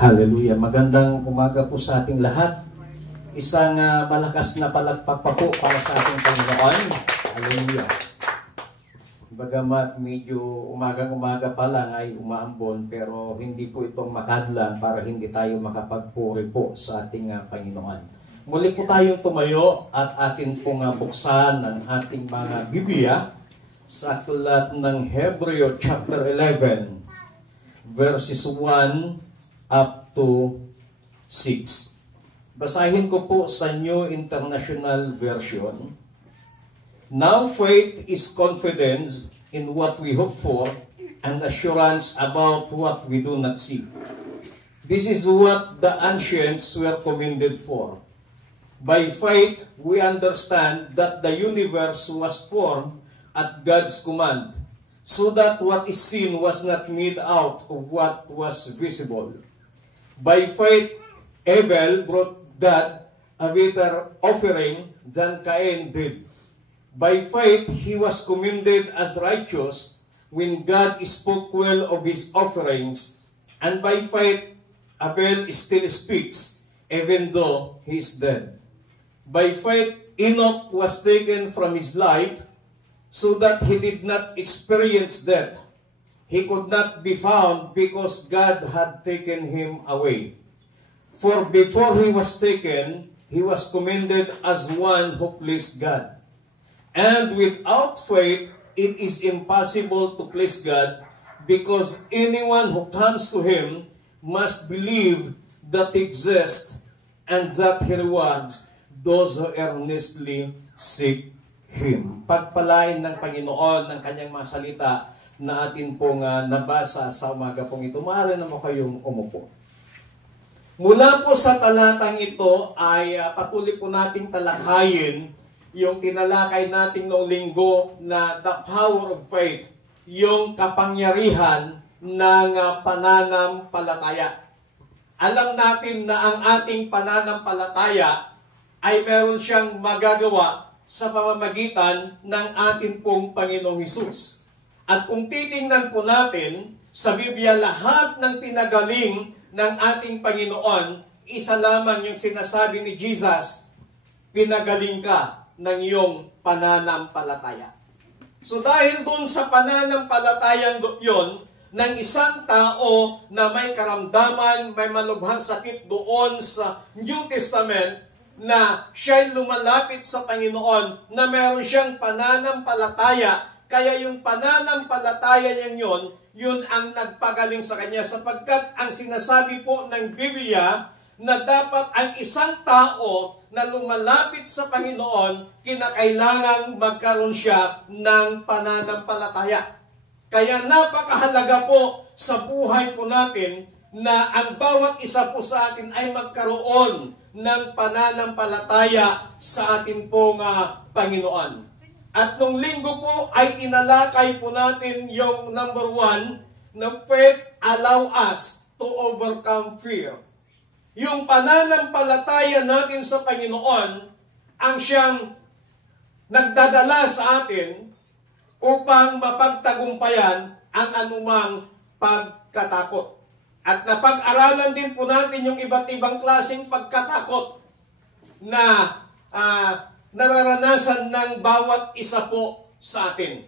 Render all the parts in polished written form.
Hallelujah. Magandang umaga po sa ating lahat. Isang malakas na palakpak pa po para sa ating Panginoon. Hallelujah. Bagamat medyo umagang-umaga pa lang ay umaambon, pero hindi po itong makadlan para hindi tayo makapagpuri po sa ating Panginoon. Muli po tayong tumayo at atin pong buksan ang ating mga Biblia sa aklat ng Hebreo chapter 11, verses 1 up to 6. Basahin ko po sa New International Version. Now faith is confidence in what we hope for and assurance about what we do not see. This is what the ancients were commended for. By faith, we understand that the universe was formed at God's command, so that what is seen was not made out of what was visible. By faith, Abel brought God a better offering than Cain did. By faith, he was commended as righteous when God spoke well of his offerings. And by faith, Abel still speaks, even though he is dead. By faith, Enoch was taken from his life so that he did not experience death. He could not be found because God had taken him away. For before he was taken, he was commended as one who pleased God. And without faith, it is impossible to please God, because anyone who comes to him must believe that he exists and that he rewards those who earnestly seek him. Pagpalain ng Panginoon ng kanyang mga salita na atin pong nabasa sa umaga pong ito. Maaari naman kayong umupo. Mula po sa talatang ito ay patuloy po nating talakayin yung tinalakay nating noong linggo na the power of faith, yung kapangyarihan ng pananampalataya. Alam natin na ang ating pananampalataya ay meron siyang magagawa sa pamamagitan ng ating pong Panginoong Hesus. At kung titingnan po natin sa Biblia, lahat ng pinagaling ng ating Panginoon, isa lamang yung sinasabi ni Jesus, pinagaling ka ng iyong pananampalataya. So dahil doon sa pananampalatayang yon, ng isang tao na may karamdaman, may malubhang sakit doon sa New Testament, na siya'y lumalapit sa Panginoon, na meron siyang pananampalataya. Kaya yung pananampalataya niya yun ang nagpagaling sa kanya, sapagkat ang sinasabi po ng Biblia na dapat ang isang tao na lumalapit sa Panginoon, kinakailangang magkaroon siya ng pananampalataya. Kaya napakahalaga po sa buhay po natin na ang bawat isa po sa atin ay magkaroon ng pananampalataya sa atin pong Panginoon. At nung linggo po ay tinalakay po natin yung number 1 na faith allow us to overcome fear. Yung pananampalataya natin sa Panginoon ang siyang nagdadala sa atin upang mapagtagumpayan ang anumang pagkatakot. At napag-aralan din po natin yung iba't ibang klaseng pagkatakot na nararanasan ng bawat isa po sa atin.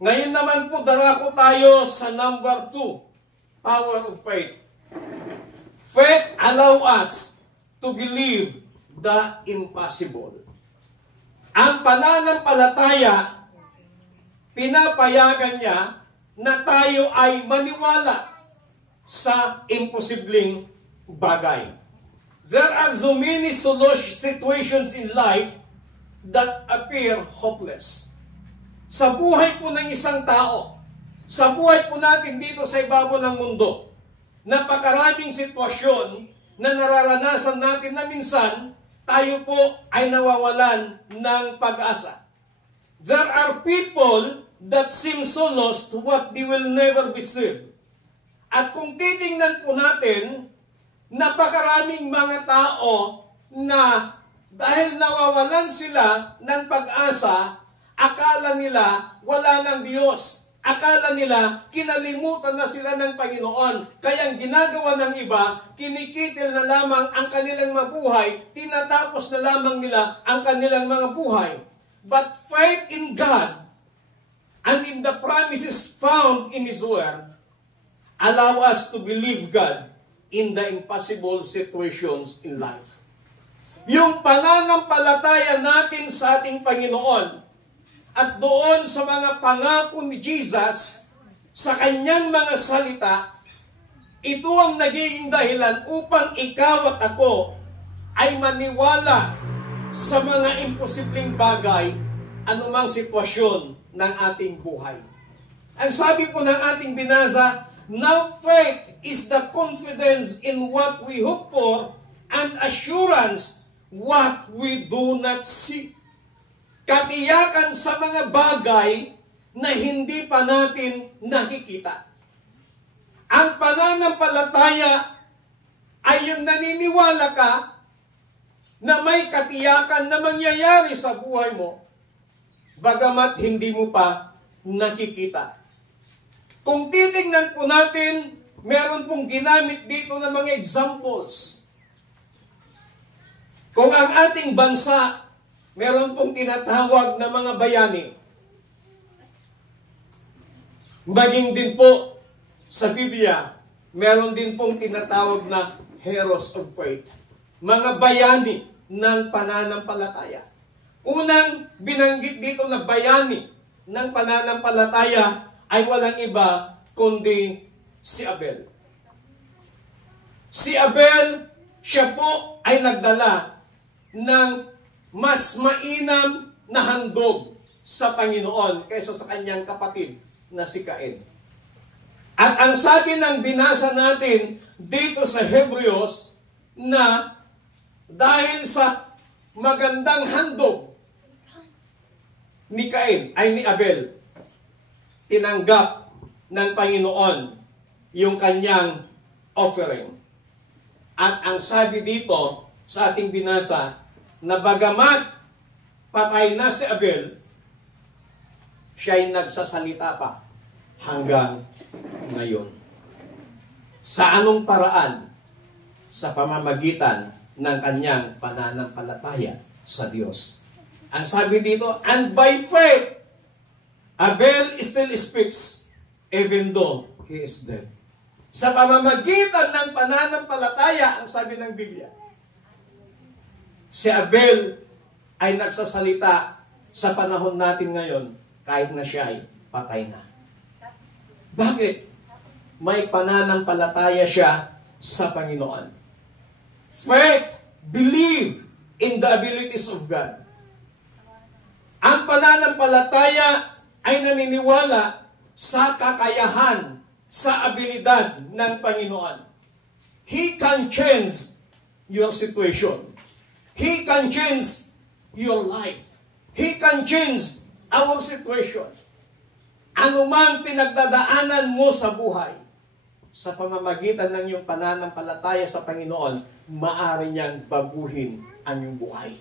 Ngayon naman po, darako tayo sa number 2, power of faith. Faith allow us to believe the impossible. Ang pananampalataya, pinapayagan niya na tayo ay maniwala sa imposibleng bagay. There are so many situations in life that appear hopeless. Sa buhay po ng isang tao, sa buhay po natin dito sa ibabaw ng mundo, napakaraming sitwasyon na nararanasan natin na minsan tayo po ay nawawalan ng pag-asa. There are people that seem so lost what they will never be saved. At kung titingnan po natin, napakaraming mga tao na dahil nawawalan sila ng pag-asa, akala nila wala ng Diyos. Akala nila, kinalimutan na sila ng Panginoon. Kaya ang ginagawa ng iba, kinikitil na lamang ang kanilang mabuhay, tinatapos na lamang nila ang kanilang mga buhay. But faith in God and in the promises found in His Word allow us to believe God in the impossible situations in life. Yung pananampalataya natin sa ating Panginoon at doon sa mga pangako ni Jesus sa kanyang mga salita, ito ang nagiging dahilan upang ikaw at ako ay maniwala sa mga imposibleng bagay, anumang sitwasyon ng ating buhay. Ang sabi po ng ating binasa, now faith is the confidence in what we hope for and assurance what we do not see. Katiyakan sa mga bagay na hindi pa natin nakikita. Ang pananampalataya ay yung naniniwala ka na may katiyakan na mangyayari sa buhay mo, bagamat hindi mo pa nakikita. Kung titingnan po natin, meron pong ginamit dito ng mga examples. Kung ang ating bansa, meron pong tinatawag na mga bayani. Maging din po sa Biblia, meron din pong tinatawag na heroes of faith. Mga bayani ng pananampalataya. Unang binanggit dito na bayani ng pananampalataya ay walang iba kundi si Abel. Si Abel, siya po ay nagdala ng mas mainam na handog sa Panginoon kaysa sa kanyang kapatid na si Cain. At ang sabi ng binasa natin dito sa Hebreos na dahil sa magandang handog ni Cain, ay ni Abel, tinanggap ng Panginoon yung kanyang offering. At ang sabi dito sa ating binasa, na bagamat patay na si Abel, siya'y nagsasalita pa hanggang ngayon. Sa anong paraan? Sa pamamagitan ng kanyang pananampalataya sa Diyos. Ang sabi dito, and by faith, Abel still speaks even though he is dead. Sa pamamagitan ng pananampalataya, ang sabi ng Biblia, si Abel ay nagsasalita sa panahon natin ngayon kahit na siya ay patay na. Bakit? May pananampalataya siya sa Panginoon. Faith, believe in the abilities of God. Ang pananampalataya ay naniniwala sa kakayahan, sa abilidad ng Panginoon. He can change your situation. He can change your life. He can change our situation. Ano man pinagdadaanan mo sa buhay, sa pamamagitan ng iyong pananampalataya sa Panginoon, maaari niyang baguhin ang iyong buhay.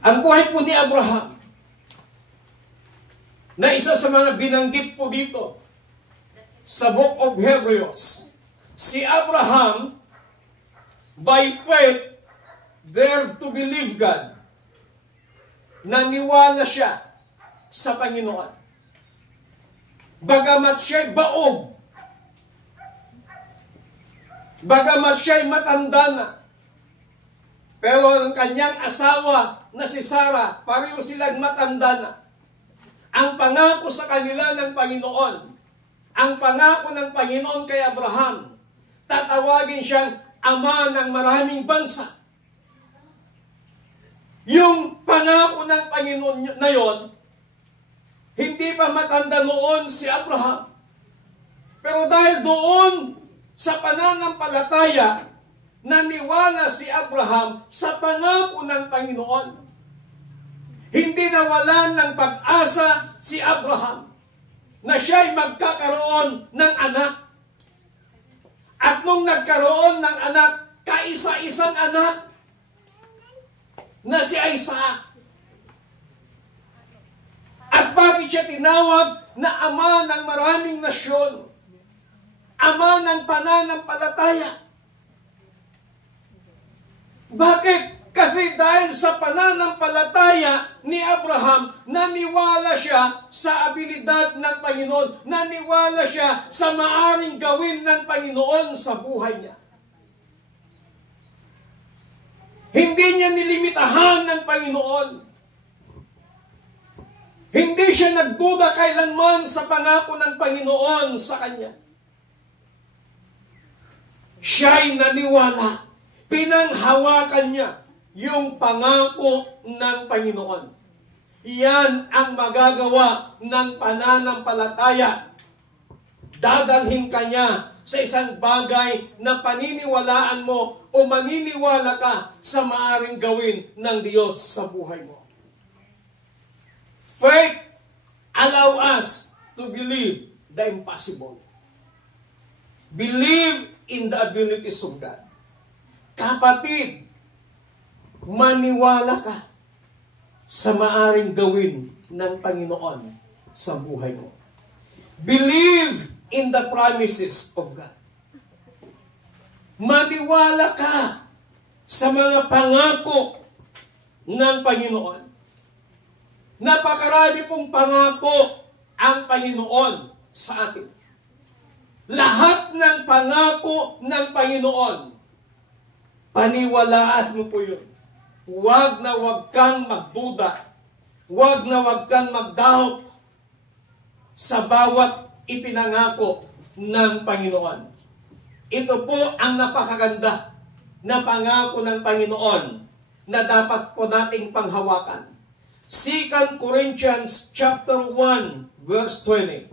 Ang buhay po ni Abraham, na isa sa mga binanggit po dito sa Book of Hebrews, si Abraham, by faith, dare to believe God. Naniwala siya sa Panginoon. Bagamat siya'y baog, bagamat siya'y matanda na, pero ang kanyang asawa na si Sarah, pareho silang matanda na. Ang pangako sa kanila ng Panginoon, ang pangako ng Panginoon kay Abraham, tatawagin siyang ama ng maraming bansa. Yung pangako ng Panginoon na yon, hindi pa matanda noon si Abraham. Pero dahil doon sa pananampalataya, naniwala si Abraham sa pangako ng Panginoon. Hindi nawalan ng pag-asa si Abraham na siya'y magkakaroon ng anak. At nung nagkaroon ng anak, kaisa-isang anak na si Isaac. At bakit siya tinawag na ama ng maraming nasyon, ama ng pananampalataya. Bakit? Kasi dahil sa pananampalataya ni Abraham, naniwala siya sa abilidad ng Panginoon. Naniwala siya sa maaring gawin ng Panginoon sa buhay niya. Hindi niya nilimitahan ng Panginoon. Hindi siya nagduda kailanman sa pangako ng Panginoon sa kanya. Siya'y naniwala. Pinanghawakan niya yung pangako ng Panginoon. Yan ang magagawa ng pananampalataya. Dadalhin ka niya sa isang bagay na paniniwalaan mo o maniniwala ka sa maaring gawin ng Diyos sa buhay mo. Faith allow us to believe the impossible. Believe in the abilities of God. Kapatid, maniwala ka sa maaring gawin ng Panginoon sa buhay mo. Believe in the promises of God. Maniwala ka sa mga pangako ng Panginoon. Napakarami pong pangako ang Panginoon sa atin. Lahat ng pangako ng Panginoon, paniwalaan mo po yun. Huwag na huwag kang magduda. Huwag na huwag kang mag-doubt sa bawat ipinangako ng Panginoon. Ito po ang napakaganda na pangako ng Panginoon na dapat po nating panghawakan. 2 Corinthians chapter 1 verse 20.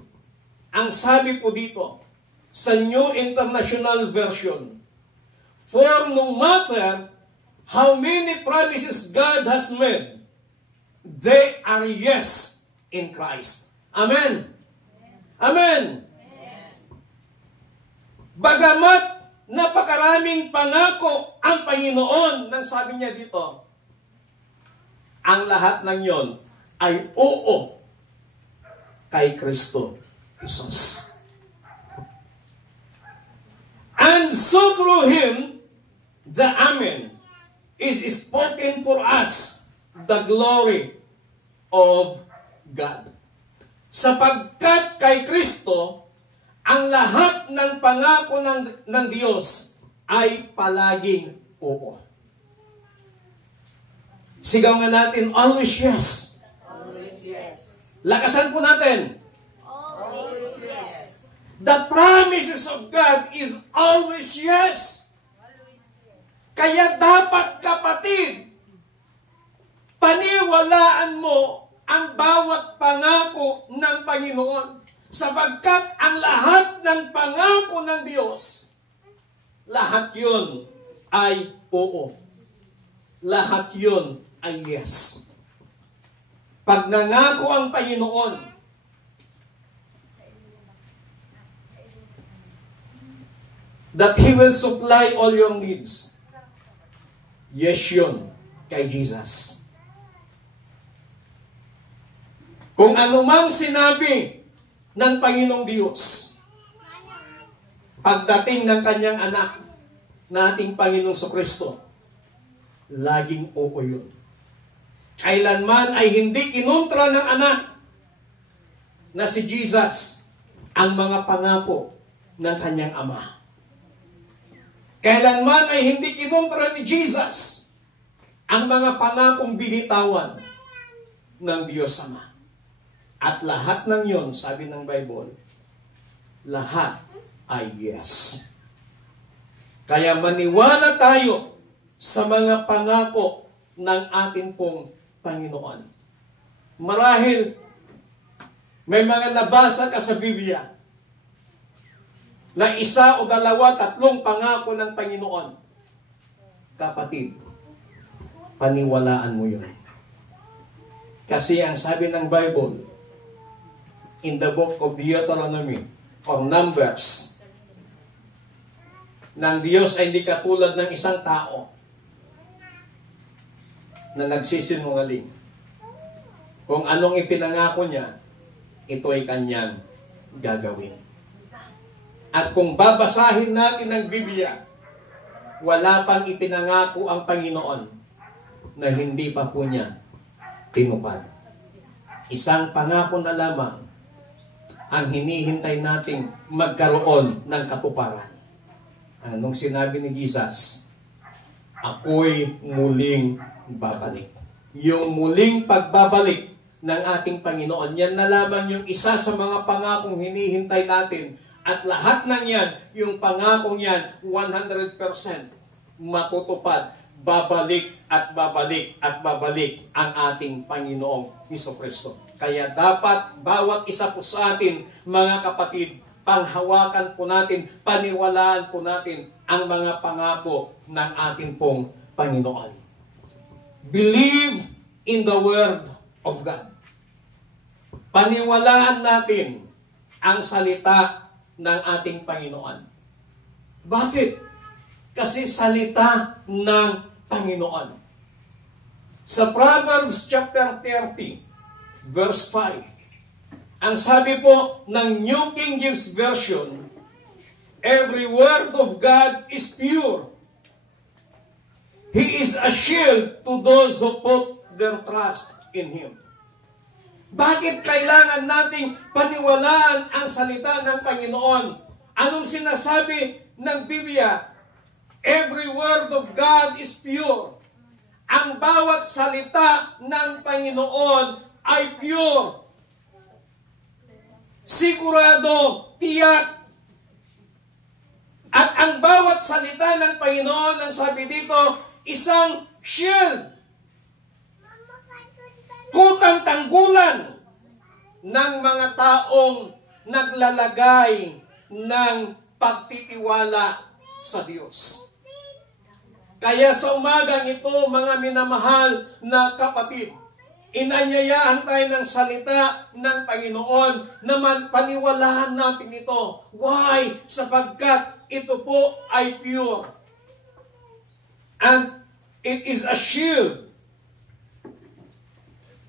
Ang sabi po dito sa New International Version, for no matter how many promises God has made, they are yes in Christ. Amen. Amen. Bagamat napakaraming pangako ang Panginoon, nang sabi niya dito, ang lahat ng yon ay oo kay Kristo Jesus. And so through Him, the Amen is spoken for us, the glory of God. Sapagkat kay Kristo, ang lahat ng pangako ng Diyos ay palaging oo. Sigaw nga natin, always yes. Always yes. Lakasan po natin. Always yes. The promises of God is always yes. Kaya dapat, kapatid, paniwalaan mo ang bawat pangako ng Panginoon. Sapagkat ang lahat ng pangako ng Diyos, lahat yun ay oo. Lahat yun ay yes. Pag nangako ang Panginoon, that He will supply all your needs, yes yun kay Jesus. Kung anumang sinabi ng Panginoong Diyos pagdating ng kanyang anak na ating Panginoong Kristo, laging oo yun. Kailanman ay hindi kinontra ng anak na si Jesus ang mga pangako ng kanyang ama. Kailanman ay hindi kinontra ni Jesus ang mga pangakong binitawan ng Diyos Ama. At lahat ng yon, sabi ng Bible, lahat ay yes. Kaya maniwala tayo sa mga pangako ng ating pong Panginoon. Marahil, may mga nabasa ka sa Biblia na isa o dalawa, tatlong pangako ng Panginoon. Kapatid, paniwalaan mo yun. Kasi ang sabi ng Bible, in the book of Deuteronomy, or Numbers, ng Diyos ay hindi katulad ng isang tao na nagsisinungaling. Kung anong ipinangako niya, ito ay kanyang gagawin. At kung babasahin natin ang Biblia, wala pang ipinangako ang Panginoon na hindi pa po niya tinupad. Isang pangako na lamang ang hinihintay nating magkaroon ng katuparan. Anong sinabi ni Jesus? Ako'y muling babalik. Yung muling pagbabalik ng ating Panginoon, yan na lamang yung isa sa mga pangakong hinihintay natin. At lahat ng yan, yung pangakong yan, 100% matutupad. Babalik at babalik at babalik ang ating Panginoong Hesukristo. Kaya dapat bawat isa po sa atin, mga kapatid, panghawakan po natin, paniwalaan po natin ang mga pangako ng ating pong Panginoon. Believe in the Word of God. Paniwalaan natin ang salita ng ating Panginoon. Bakit? Kasi salita ng Panginoon. Sa Proverbs chapter 30, verse 5, ang sabi po ng New King James Version, every word of God is pure. He is a shield to those who put their trust in Him. Bakit kailangan nating paniwalaan ang salita ng Panginoon? Anong sinasabi ng Biblia? Every word of God is pure. Ang bawat salita ng Panginoon ay pure. Sigurado, tiyak. At ang bawat salita ng Panginoon, ang sabi dito, isang shield. Kutang tanggulan ng mga taong naglalagay ng pagtitiwala sa Diyos. Kaya sa umagang ito, mga minamahal na kapatid, inanyayahan tayo ng salita ng Panginoon na paniwalaan natin ito. Why? Sapagkat ito po ay pure. And it is a shield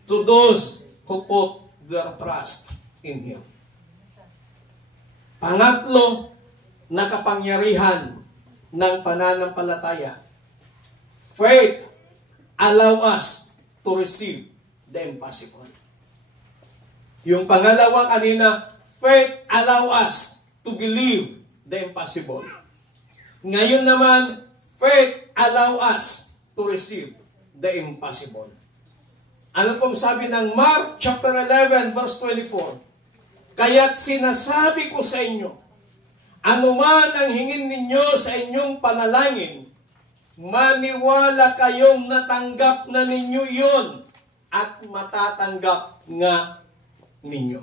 to those who put their trust in Him. Pangatlo na kapangyarihan ng pananampalataya. Faith allow us to receive the impossible. Yung pangalawa kanina, faith allow us to believe the impossible. Ngayon naman, faith allow us to receive the impossible. Ano pong sabi ng Mark chapter 11 verse 24? Kaya't sinasabi ko sa inyo, anuman ang hingin ninyo sa inyong panalangin, maniwala kayong natanggap na ninyo iyon at matatanggap nga ninyo.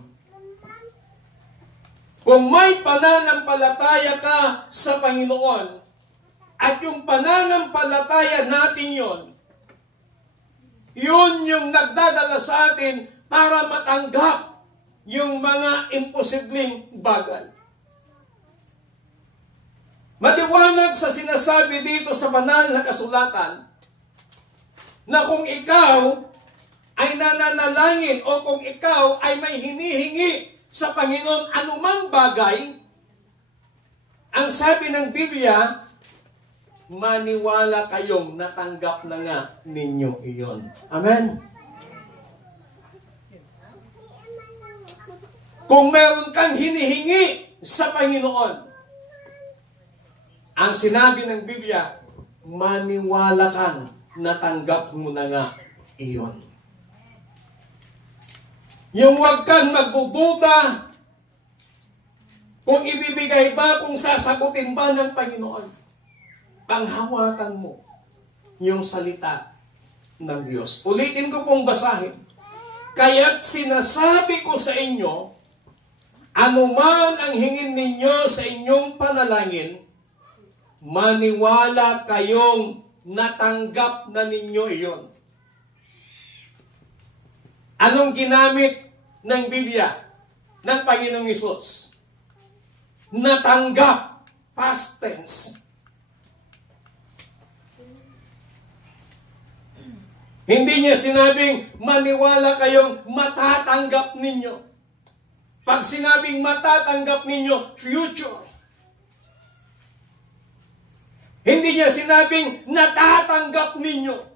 Kung may pananampalataya ka sa Panginoon at yung pananampalataya natin yun yung nagdadala sa atin para matanggap yung mga imposibleng bagay. Maliwanag sa sinasabi dito sa banal na kasulatan na kung ikaw ay nananalangin o kung ikaw ay may hinihingi sa Panginoon anumang bagay, ang sabi ng Biblia, maniwala kayong natanggap na nga ninyo iyon. Amen? Kung meron kang hinihingi sa Panginoon, ang sinabi ng Biblia, maniwala kang natanggap mo na nga iyon. Yung huwag kang magdududa kung ibibigay ba, kung sasagutin ba ng Panginoon. Panghawakan mo yung salita ng Diyos. Ulitin ko pong basahin. Kaya't sinasabi ko sa inyo, anuman ang hingin ninyo sa inyong panalangin, maniwala kayong natanggap na ninyo iyon. Anong ginamit ng Biblia ng Panginoong Hesus? Natanggap, past tense. Hindi niya sinabing maniwala kayong matatanggap ninyo. Pag sinabing matatanggap ninyo, future. Hindi niya sinabing natatanggap ninyo.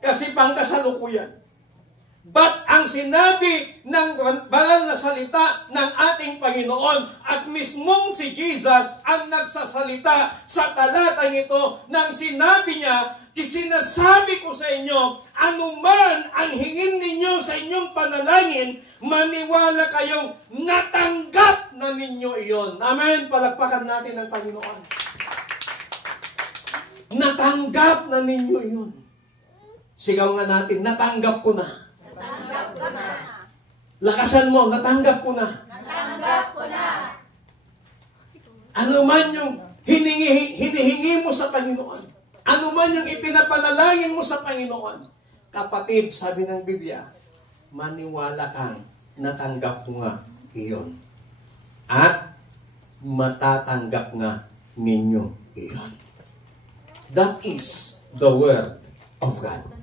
Kasi pangkasalukuyan. But ang sinabi ng banal na salita ng ating Panginoon at mismong si Jesus ang nagsasalita sa talatang ito nang sinabi niya, sinasabi ko sa inyo, anuman ang hingin ninyo sa inyong panalangin, maniwala kayong natanggap na ninyo iyon. Amen. Palakpakan natin ang Panginoon. Natanggap na ninyo iyon. Sigaw nga natin, natanggap ko na. Natanggap ko na. Lakasan mo, natanggap ko na. Natanggap ko na. Ano man yung hinihingi mo sa Panginoon. Ano man yung ipinapanalangin mo sa Panginoon. Kapatid, sabi ng Biblia, maniwala kang natanggap ko nga iyon. At matatanggap nga ninyo iyon. That is the Word of God.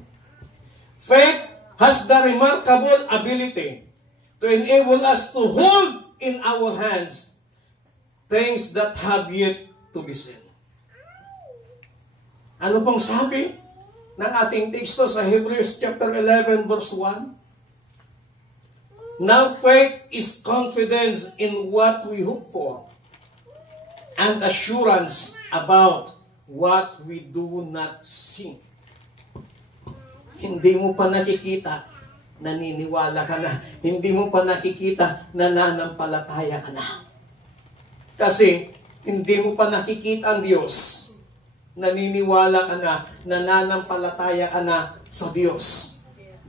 Faith has the remarkable ability to enable us to hold in our hands things that have yet to be seen. Ano pong sabi ng ating teksto sa Hebrews chapter 11 verse 1? Now faith is confidence in what we hope for and assurance about what we do not see. Hindi mo pa nakikita, naniniwala ka na. Hindi mo pa nakikita, nananampalataya ka na. Kasi hindi mo pa nakikita ang Diyos, naniniwala ka na, nananampalataya ka na sa Diyos.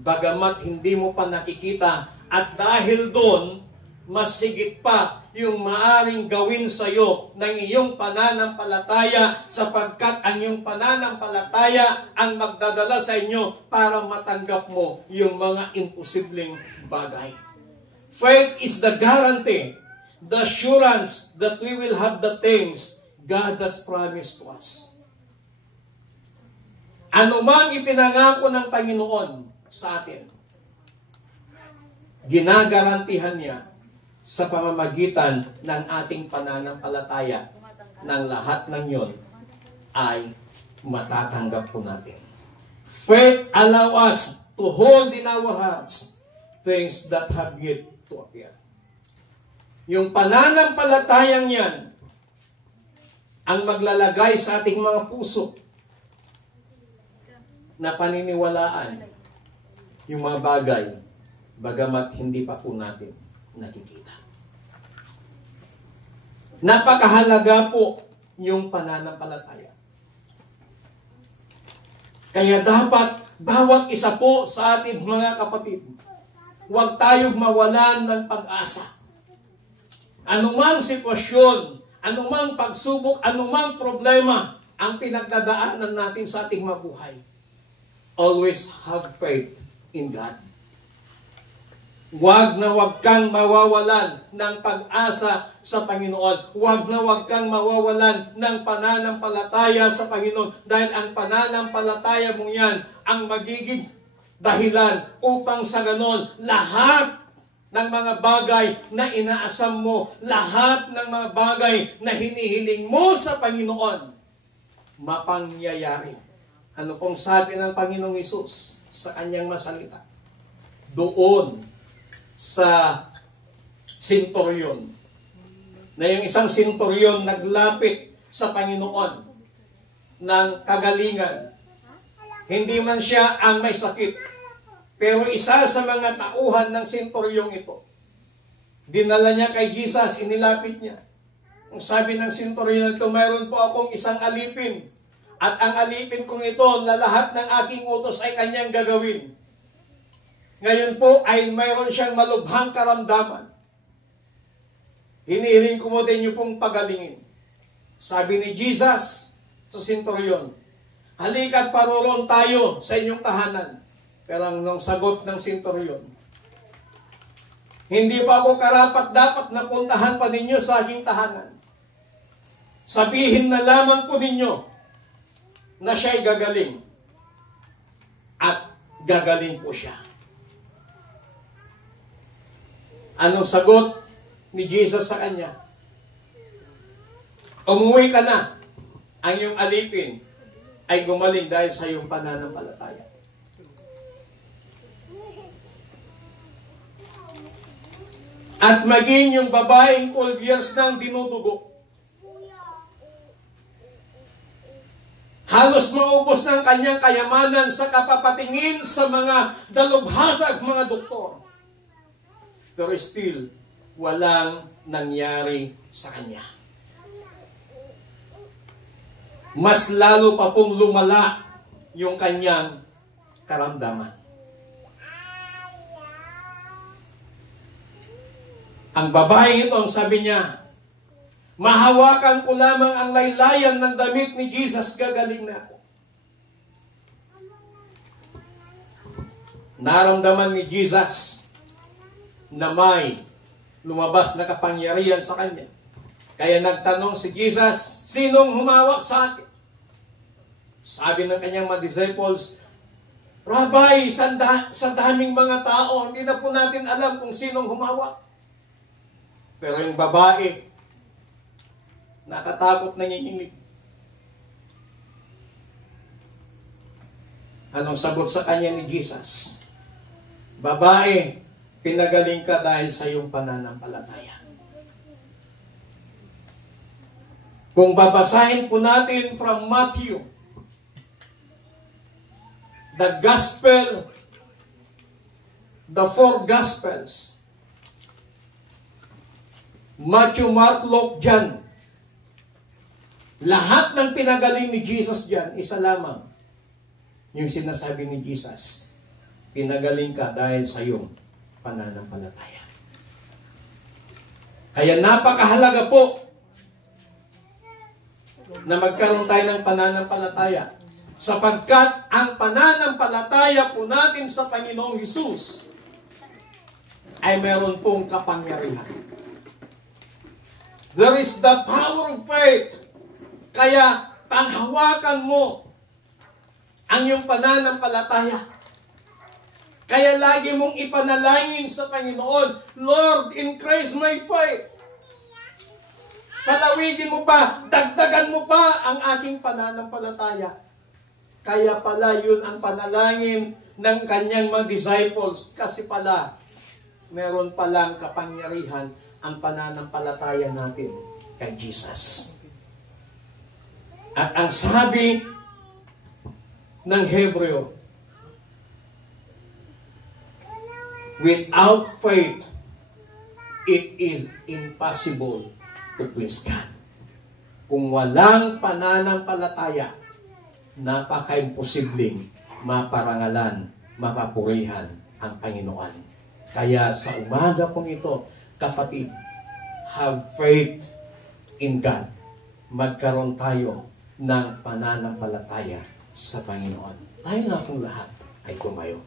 Bagamat hindi mo pa nakikita, at dahil doon, mas higit pa yung maaring gawin sa iyo ng iyong pananampalataya sapagkat ang iyong pananampalataya ang magdadala sa inyo para matanggap mo yung mga imposibleng bagay. Faith is the guarantee, the assurance that we will have the things God has promised to us. Ano man ipinangako ng Panginoon sa atin, ginagarantihan niya sa pamamagitan ng ating pananampalataya ng lahat ng yon ay matatanggap po natin. Faith allow us to hold in our hearts things that have yet to appear. Yung pananampalatayang yan ang maglalagay sa ating mga puso na paniniwalaan yung mga bagay bagamat hindi pa po natin nakikita. Napakahalaga po yung pananampalataya. Kaya dapat bawat isa po sa ating mga kapatid, huwag tayong mawalan ng pag-asa. Anumang sitwasyon, anumang pagsubok, anumang problema ang pinagdadaanan natin sa ating mabuhay, always have faith in God. Huwag na huwag kang mawawalan ng pag-asa sa Panginoon. Huwag na huwag kang mawawalan ng pananampalataya sa Panginoon. Dahil ang pananampalataya mong yan ang magiging dahilan upang sa ganon lahat ng mga bagay na inaasam mo, lahat ng mga bagay na hinihiling mo sa Panginoon, mapangyayari. Ano pong sabi ng Panginoong Hesus sa kanyang masalita? Doon sa senturyon, na yung isang senturyon naglapit sa Panginoon ng kagalingan. Hindi man siya ang may sakit, pero isa sa mga tauhan ng senturyong ito, dinala niya kay Jesus, inilapit niya. Ang sabi ng senturyon ito, mayroon po akong isang alipin, at ang alipin kong ito na lahat ng aking utos ay kanyang gagawin. Ngayon po ay mayroon siyang malubhang karamdaman. Hinihiling ko mo din yung pong pagalingin. Sabi ni Jesus sa senturyon, halika't paroon tayo sa inyong tahanan. Pero ang sagot ng senturyon, hindi pa ako karapat dapat na puntahan pa ninyo sa aking tahanan. Sabihin na lamang po ninyo na siya'y gagaling. At gagaling po siya. Anong sagot ni Jesus sa kanya? Umuwi ka na. Ang iyong alipin ay gumaling dahil sa iyong pananampalataya. At maging yung babaeng 12 years nang dinudugo. Halos maubos ng kanyang kayamanan sa kapapatingin sa mga dalubhasag mga doktor. Pero still, walang nangyari sa kanya. Mas lalo pa pong lumala yung kanyang karamdaman. Ang babae ito, ang sabi niya, mahawakan ko lamang ang laylayan ng damit ni Jesus, gagaling na ako. Naramdaman ni Jesus na may lumabas na kapangyarihan sa kanya. Kaya nagtanong si Jesus, sinong humawak sa akin? Sabi ng kanyang mga disciples, Rabbi, sa daming mga tao, hindi na po natin alam kung sinong humawak. Pero yung babae, natatakot nanginginig. Anong sagot sa kanya ni Jesus? Babae, pinagaling ka dahil sa iyong pananampalataya. Kung babasahin po natin from Matthew, the Gospel, the 4 Gospels, Matthew, Mark, Luke, John. Lahat ng pinagaling ni Jesus dyan, isa lamang. Yung sinasabi ni Jesus, pinagaling ka dahil sa iyong pananampalataya. Kaya napakahalaga po na magkaroon tayo ng pananampalataya. Sapagkat ang pananampalataya po natin sa Panginoong Hesus ay meron pong kapangyarihan. There is the power of faith. Kaya panghawakan mo ang iyong pananampalataya. Kaya lagi mong ipanalangin sa Panginoon, Lord, increase my faith. Palawigin mo pa, dagdagan mo pa ang aking pananampalataya. Kaya pala yun ang panalangin ng kanyang mga disciples. Kasi pala, meron palang kapangyarihan ang pananampalataya natin kay Jesus. At ang sabi ng Hebreo, without faith, it is impossible to please God. Kung walang pananampalataya, napaka-imposibleng maparangalan, mapapurihan ang Panginoon. Kaya sa umaga pong ito, kapatid, have faith in God. Magkaroon tayo ng pananampalataya sa Panginoon. Tayo nga pong lahat ay tumayo.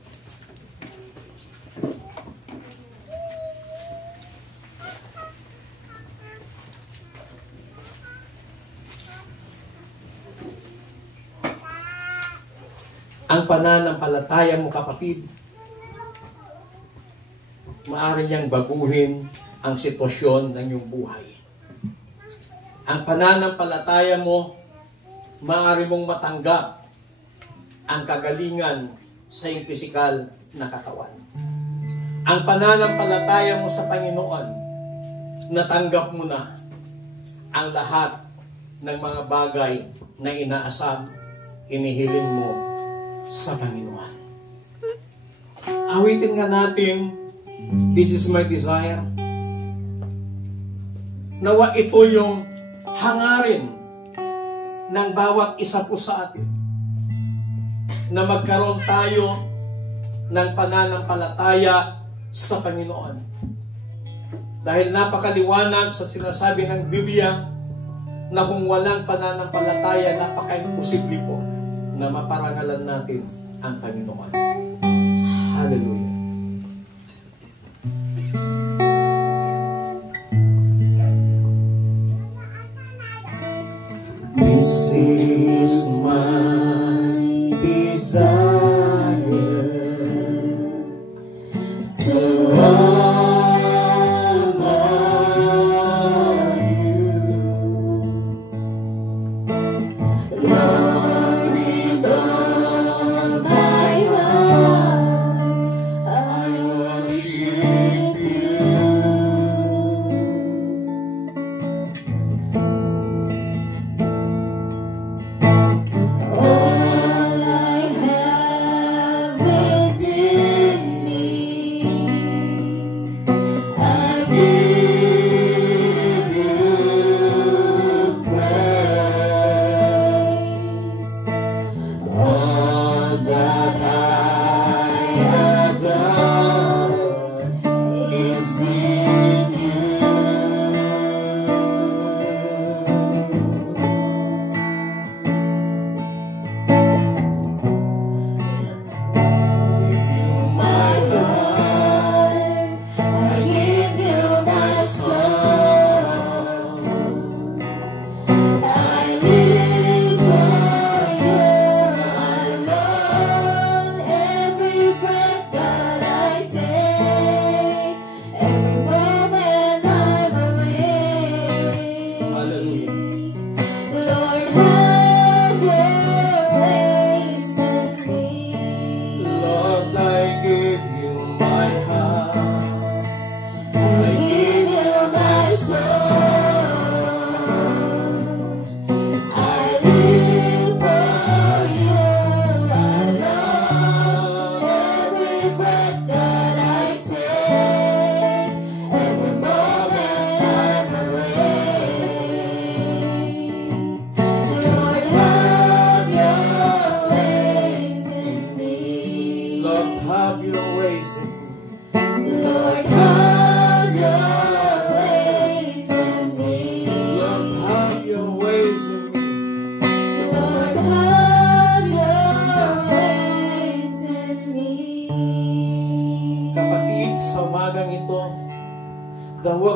Ang pananampalataya mo, kapatid, maaari niyang baguhin ang sitwasyon ng iyong buhay. Ang pananampalataya mo, maaari mong matanggap ang kagalingan sa iyong pisikal na katawan. Ang pananampalataya mo sa Panginoon, natanggap mo na ang lahat ng mga bagay na inaasam, inihiling mo sa Panginoon. Awitin nga natin, this is my desire. Nawa ito yung hangarin ng bawat isa po sa atin. Na magkaroon tayo ng pananampalataya sa Panginoon. Dahil napakaliwanag sa sinasabi ng Biblia na kung walang pananampalataya, napaka-imposible po na maparangalan natin ang Panginoon. Hallelujah. This is my desire to honor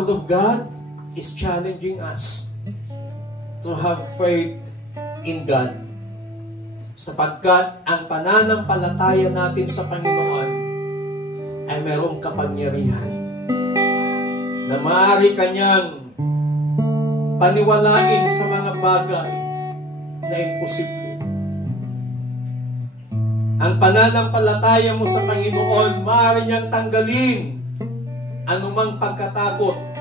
Word of God is challenging us to have faith in God. Sapagkat ang pananampalataya natin sa Panginoon ay mayroong kapangyarihan na maaari kanyang paniwalain sa mga bagay na imposible. Ang pananampalataya mo sa Panginoon, maaari niyang tanggalin anumang pagkatakot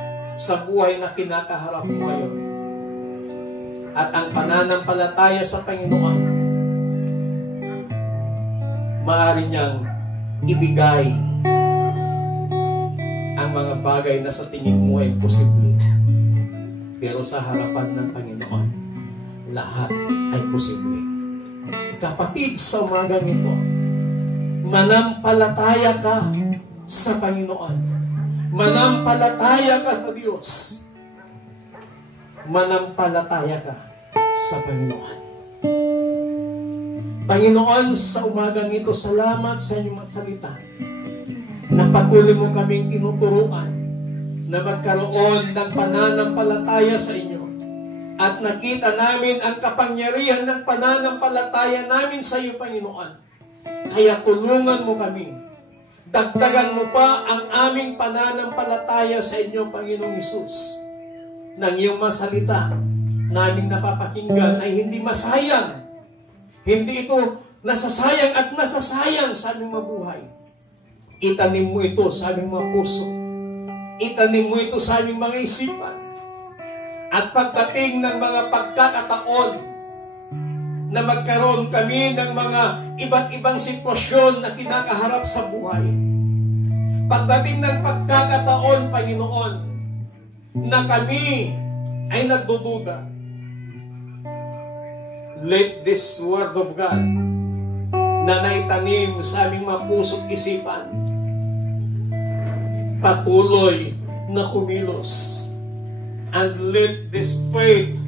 sa buhay na kinakaharap mo ngayon. At ang pananampalataya sa Panginoon, maaari niyang ibigay ang mga bagay na sa tingin mo ay posible. Pero sa harapan ng Panginoon, lahat ay posible. Kapatid, sa umagang ito, manampalataya ka sa Panginoon. Manampalataya ka sa Diyos. Manampalataya ka sa Panginoon. Panginoon, sa umagang ito, salamat sa inyong mga salita na patuloy mo kaming tinuturuan na magkaroon ng pananampalataya sa inyo. At nakita namin ang kapangyarihan ng pananampalataya namin sa iyo, Panginoon. Kaya tulungan mo kami. Dagdagan mo pa ang aming pananampalataya sa inyo, Panginoong Hesus. Nang iyong mga salita naming napapakinggan ay hindi masayang. Hindi ito nasasayang at masasayang sa aming mabuhay. Itanim mo ito sa aming mga puso. Itanim mo ito sa aming mga isipan. At pagdating ng mga pagkakataon na magkaroon kami ng mga iba't ibang sitwasyon na kinakaharap sa buhay. Pagdating ng pagkakataon, Panginoon, na kami ay nagdududa, let this Word of God na naitanim sa aming mga puso't isipan patuloy na kumilos. And let this faith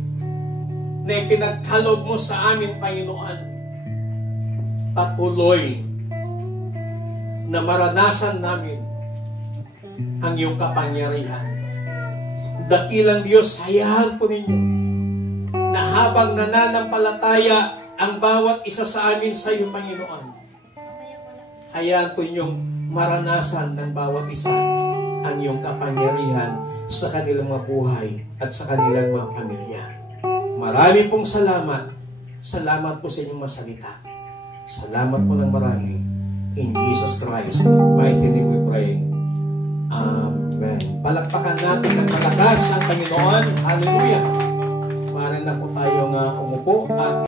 na ipinagkaloob mo sa amin, Panginoon, patuloy na maranasan namin ang iyong kapangyarihan. Dakilang Diyos, hayaan po ninyo na habang nananampalataya ang bawat isa sa amin sa iyo, Panginoon, hayaan po inyong maranasan ng bawat isa ang iyong kapangyarihan sa kanilang mga buhay at sa kanilang mga pamilya. Marami pong salamat. Salamat po sa inyong masalita. Salamat po ng marami. In Jesus Christ, mighty name we pray. Amen. Palakpakan natin ng malakas ang Panginoon. Hallelujah. Maaari na po tayong umupo at